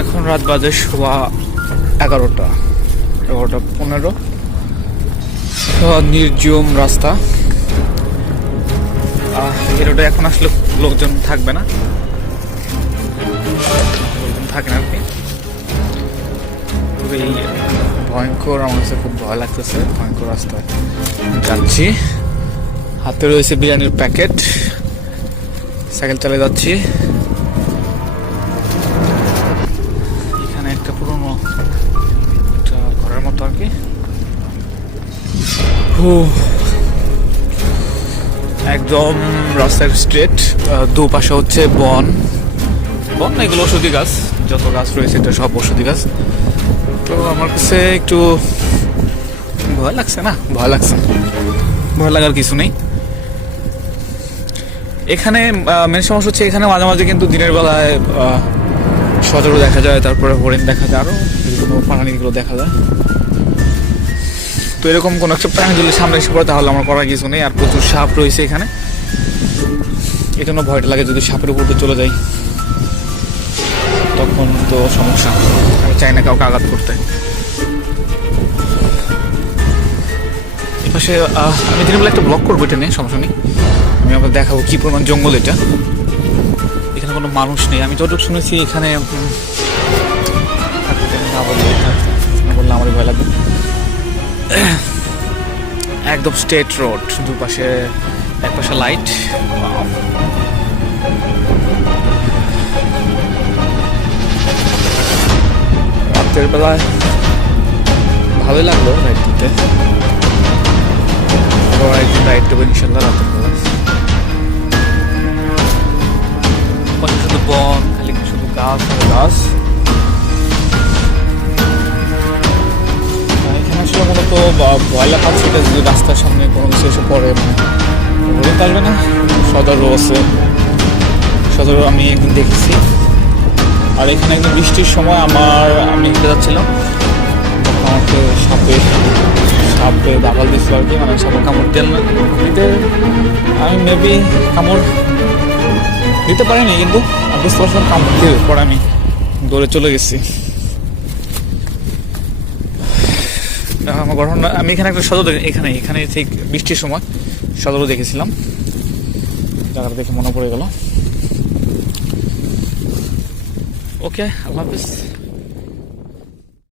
এখন রাত বাজে 11:15 নির্জম রাস্তা। এই রোডে এখন আসলে লোকজন থাকবে না, লোকজন থাকে না আর কি। খুবই ভয়ঙ্কর, আমার কাছে খুব ভয় লাগতেছে। ভয়ঙ্কর রাস্তায় যাচ্ছি, হাতে রয়েছে বিরিয়ানির প্যাকেট, সাইকেল চালিয়ে যাচ্ছি। এখানে একটা পুরোনো একটা ঘরের মতো আর কি। একদম রাস্তার স্ট্রেট, দুপাশে হচ্ছে বন। এগুলো ওষুধি গাছ, যত গাছ রয়েছে এটা সব ওষুধি গাছ। তো আমার কাছে একটু ভয় লাগছে, না ভয় লাগছে, ভয় লাগার কিছু নেই। এখানে মেন সমস্যা হচ্ছে এখানে মাঝে মাঝে কিন্তু দিনের বেলায় সজরও দেখা যায়, তারপরে হরিণ দেখা যায়, আরও বিভিন্ন প্রাণীগুলো দেখা যায়। তো এরকম কোনো একটা প্রাণী যদি সামনে এসে পড়ে তাহলে আমার করার কিছু নেই। আর প্রচুর সাপ রয়েছে এখানে, এই জন্য ভয়টা লাগে যদি সাপের উপর চলে যাই তখন তো সমস্যা। আমি চাই না কাউকে আঘাত করতে। এপাশে আমি দিনের বেলা একটা ব্লগ করবো, এটা নিয়ে সমস্যা নেই। আমি আপনার দেখাবো কি পরিমাণ জঙ্গল এটা। এখানে কোনো মানুষ নেই, আমি যতটুকু শুনেছি এখানে না বললে আমারই ভয় লাগবে। একদম স্ট্রেট রোড, দুপাশে একপাশে লাইট। রাতের বেলায় ভালোই লাগলো রাইড দিতে, আবার একদিন রাইড দেবো ইনশাল্লাহ রাতের বেলায়। পাশে শুধু বন, খালি শুধু গাছ আর গাছ। এখানে আসলে মূলত ভয়লা পাচ্ছি এটা যদি রাস্তার সামনে কোনো কিছু এসে পড়ে, মানে ঘুরে পারবে না। সদরও আছে, সদরও আমি একদিন দেখেছি। আর এখানে একদিন বৃষ্টির সময় আমি হেঁটে যাচ্ছিলাম, আমাকে সাপে দাবাল দিচ্ছিল আর কি, মানে সাপের কামড় দিতে আমি মেবি কামড় দিতে পারিনি, কিন্তু বুঝতে পারছিলাম কামড় দিয়ে পরে আমি দৌড়ে চলে গেছি। আমার ঘটনা, আমি এখানে একটা সদর এখানে ঠিক বৃষ্টির সময় সদরও দেখেছিলাম, জায়গাটা দেখে মনে পড়ে গেল। ওকে, আল্লাহ হাফিজ।